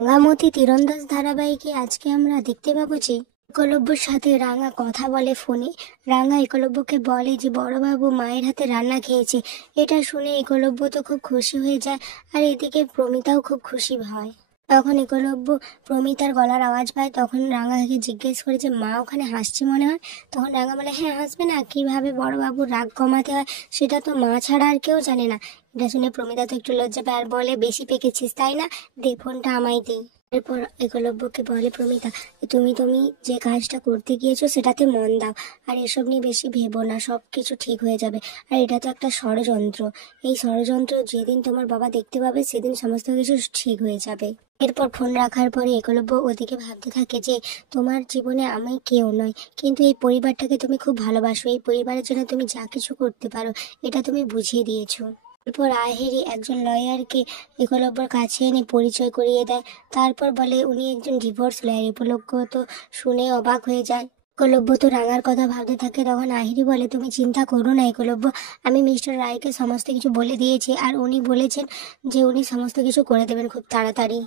রাঙামতি তীরন্দাজ ধারাবাহিকে আজকে আমরা দেখতে পাবো যে একলব্যর সাথে রাঙা কথা বলে ফোনে। রাঙা একলব্যকে বলে যে বড়বাবু মায়ের হাতে রান্না খেয়েছে। এটা শুনে একলব্য তো খুব খুশি হয়ে যায়, আর এদিকে প্রমিতাও খুব খুশি হয়। তখন একলব্য প্রমিতার গলার আওয়াজ পায়, তখন রাঙাকে জিজ্ঞেস করে যে মা ওখানে হাসছে মনে হয়। তখন রাঙা বলে হ্যাঁ হাসবে না, কিভাবে বড়বাবুর রাগ কমাতে হয় সেটা তো মা ছাড়া আর কেউ জানে না। এটা শুনে প্রমিতা তো একটু লজ্জা পায় আর বলে বেশি পেকেছিস তাই না, দে ফোনটা আমায় দে। এরপর একলব্যকে বলে প্রমিতা, তুমি তুমি যে কাজটা করতে গিয়েছো সেটাতে মন দাও, আর এসব নিয়ে বেশি ভেবো না, সব কিছু ঠিক হয়ে যাবে। আর এটা তো একটা ষড়যন্ত্র, এই ষড়যন্ত্র যেদিন তোমার বাবা দেখতে পাবে সেদিন সমস্ত কিছু ঠিক হয়ে যাবে। এরপর ফোন রাখার পরে একলব্য ওদিকে ভাবতে থাকে যে তোমার জীবনে আমি কেউ নই, কিন্তু এই পরিবারটাকে তুমি খুব ভালোবাসো, এই পরিবারের জন্য তুমি যা কিছু করতে পারো এটা তুমি বুঝিয়ে দিয়েছো। এরপর আহেরি একজন লয়ারকে একলব্যর কাছে এনে পরিচয় করিয়ে দেয়। তারপর বলে উনি একজন ডিভোর্স লয়ার। একলব্য তো শুনে অবাক হয়ে যায়। একলব্য তো রাঙার কথা ভাবতে থাকে। তখন আহেরি বলে তুমি চিন্তা করো না একলব্য, আমি মিস্টার রায়কে সমস্ত কিছু বলে দিয়েছি, আর উনি বলেছেন যে উনি সমস্ত কিছু করে দেবেন খুব তাড়াতাড়ি।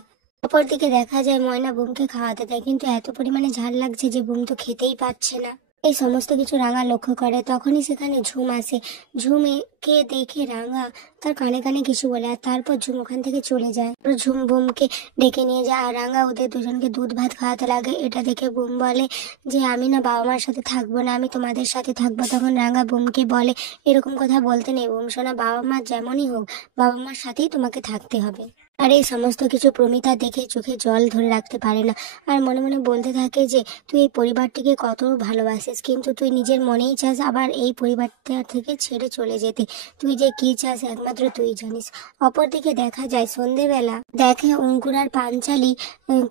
অপরদিকে দেখা যায় ময়না বুমকে খাওয়াতে দেয়, কিন্তু এত পরিমাণে ঝাল লাগছে যে বুম তো খেতেই পাচ্ছে না। এই সমস্ত কিছু রাঙা লক্ষ্য করে। তখনই সেখানে ঝুম আসে। ঝুমকে দেখে রাঙা তার কানে কানে কিছু বলে, আর তারপর ঝুম ওখান থেকে চলে যায়। ঝুম বুমকে ডেকে নিয়ে যায়, আর রাঙা ওদের দুজনকে দুধ ভাত খাওয়াতে লাগে। এটা দেখে বুম বলে যে আমি না বাবা মার সাথে থাকবো না, আমি তোমাদের সাথে থাকবো। তখন রাঙা বুমকে বলে এরকম কথা বলতে নেই বুম সোনা, বাবা মা যেমনই হোক বাবা মার সাথেই তোমাকে থাকতে হবে। আর এই সমস্ত কিছু প্রমিতা দেখে চোখে জল ধরে রাখতে পারে না, আর মনে মনে বলতে থাকে যে তুই এই পরিবারটিকে কত ভালোবাসিস, কিন্তু তুই নিজের মনেই চাস আবার এই পরিবারটা থেকে ছেড়ে চলে যেতে। তুই যে কি চাস একমাত্র তুই জানিস। অপরদিকে দেখা যায় সন্ধেবেলা দেখে অঙ্কুর আর পাঞ্চালি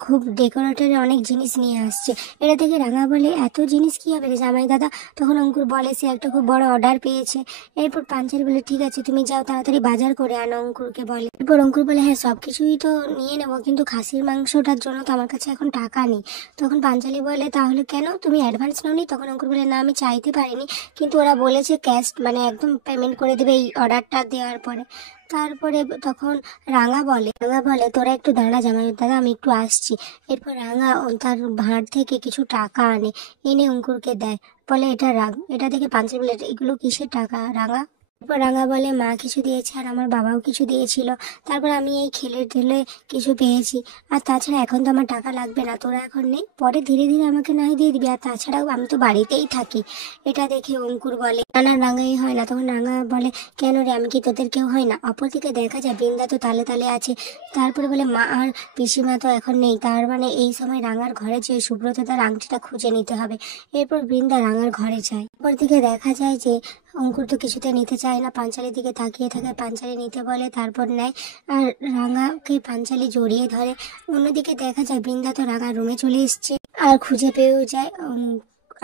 খুব ডেকোরেটরের অনেক জিনিস নিয়ে আসছে। এটা দেখে রাঙা বলে এত জিনিস কি হবে রে জামাই দাদা। তখন অঙ্কুর বলে সে একটা খুব বড় অর্ডার পেয়েছে। এরপর পাঞ্চালি বলে ঠিক আছে তুমি যাও তাড়াতাড়ি বাজার করে আনো, অঙ্কুরকে বলে। এরপর অঙ্কুর বলে হ্যাঁ সবকিছুই তো নিয়ে নেবো, কিন্তু খাসির মাংসটার জন্য তো আমার কাছে এখন টাকা নেই। তখন পাঞ্চালি বলে তাহলে কেন, তুমি অ্যাডভান্স নাওনি? তখন অঙ্কুর বলে না আমি চাইতে পারিনি, কিন্তু ওরা বলেছে ক্যাশ মানে একদম পেমেন্ট করে দেবে এই অর্ডারটা দেওয়ার পরে। তারপরে তখন রাঙা বলে তোরা একটু দাঁড়া জামাই দাদা আমি একটু আসছি। এরপর রাঙা তার ভাঁড় থেকে কিছু টাকা আনে, এনে অঙ্কুরকে দেয়, বলে এটা রাখ। এটা দেখে পাঞ্চালি বলে এগুলো কিসের টাকা রাঙা? তারপর রাঙা বলে মা কিছু দিয়েছে আর আমার বাবাও কিছু দিয়েছিল, তারপর আমি এই খেলে টেলে কিছু পেয়েছি, আর তাছাড়া এখন তো আমার টাকা লাগবে না, তোরা এখন নেই, পরে ধীরে ধীরে আমাকে না হয় দিয়ে দিবি, আর তাছাড়াও আমি তো বাড়িতেই থাকি। এটা দেখে অঙ্কুর বলে না না রাঙাই হয় না। তখন রাঙা বলে কেন রে, আমি কি তোদের কেউ হয় না? অপরদিকে দেখা যায় বৃন্দা তো তালে তালে আছে। তারপরে বলে মা আর পিসিমা তো এখন নেই, তার মানে এই সময় রাঙার ঘরে যেয়ে সুব্রত তার আংটিটা খুঁজে নিতে হবে। এরপর বৃন্দা রাঙার ঘরে যায়। অপরদিকে দেখা যায় যে অঙ্কুর তো কিছুতে নিতে চায় না, পাঞ্চালির দিকে তাকিয়ে থাকে। পাঞ্চালি নিতে বলে, তারপর নেয়, আর রাঙাকে পাঞ্চালি জড়িয়ে ধরে। অন্যদিকে দেখা যায় বৃন্দা তো রাঙার রুমে চলে এসছে আর খুঁজে পেয়েও যায়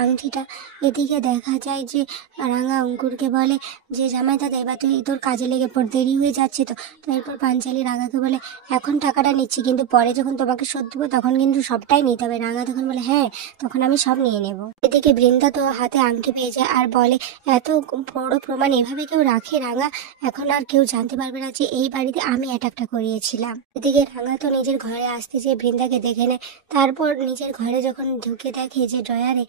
আংটিটা। এদিকে দেখা যায় যে রাঙা অঙ্কুরকে বলে যে জামাই দাদা এবার তুই তোর কাজে লেগে পড়, দেরি হয়ে যাচ্ছে তো। তো এরপর পাঞ্চালি রাঙাকে বলে এখন টাকাটা নিচ্ছি, কিন্তু পরে যখন তোমাকে শোধ দেবো তখন কিন্তু সবটাই নিতে হবে। রাঙা তখন বলে হ্যাঁ তখন আমি সব নিয়ে নেব। এদিকে বৃন্দা তো হাতে আংটি পেয়ে যায় আর বলে এত বড় প্রমাণ এভাবে কেউ রাখে রাঙা, এখন আর কেউ জানতে পারবে না যে এই বাড়িতে আমি অ্যাটাকটা করিয়েছিলাম। এদিকে রাঙা তো নিজের ঘরে আসতে যেয়ে বৃন্দাকে দেখে নেয়। তারপর নিজের ঘরে যখন ঢুকে দেখে যে ড্রয়ারে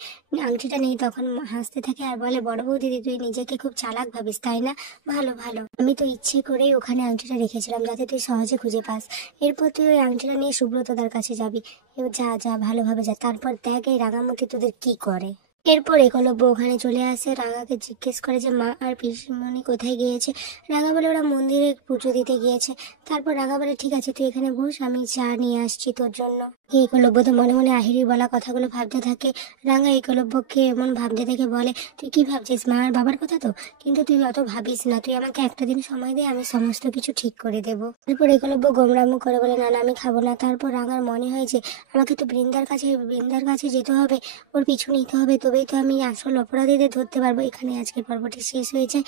আংটিটা নেই, তখন হাসতে থাকে আর বলে বড় বউ দিদি তুই নিজেকে খুব চালাক ভাবিস তাই না, ভালো ভালো, আমি তো ইচ্ছে করেই ওখানে আংটিটা রেখেছিলাম যাতে তুই সহজে খুঁজে পাস। এরপর তুই ওই আংটিটা নিয়ে সুব্রতদার কাছে যাবি, এবার যা যা ভালোভাবে যা, তারপর দেখ এই রাঙামতি তোদের কি করে। এরপর একলব্য ওখানে চলে আসে, রাঙাকে জিজ্ঞেস করে যে মা আর পিসিমণি কোথায় গিয়েছে। রাঙা বলে ওরা মন্দিরে পুজো দিতে গিয়েছে। তারপর রাঙা বলে ঠিক আছে তুই এখানে বস, আমি চা নিয়ে আসছি তোর জন্য। একলব্য তো মনে মনে আহিরি বলা কথাগুলো ভাবতে থাকে। রাঙা একলব্যকে এমন ভাবতে দেখে বলে তুই কি ভাবছিস, মা আর বাবার কথা তো, কিন্তু তুই অত ভাবিস না, তুই আমাকে একটা দিন সময় দে, আমি সমস্ত কিছু ঠিক করে দেবো। তারপর একলব্য গোমরামু করে বলে না না আমি খাবো না। তারপর রাঙার মনে হয় যে আমাকে তো বৃন্দার কাছে যেতে হবে, ওর পিছু নিতে হবে, তবেই তো আমি আসল অপরাধীদের ধরতে পারবো। এখানে আজকের পর্বটি শেষ হয়েছে।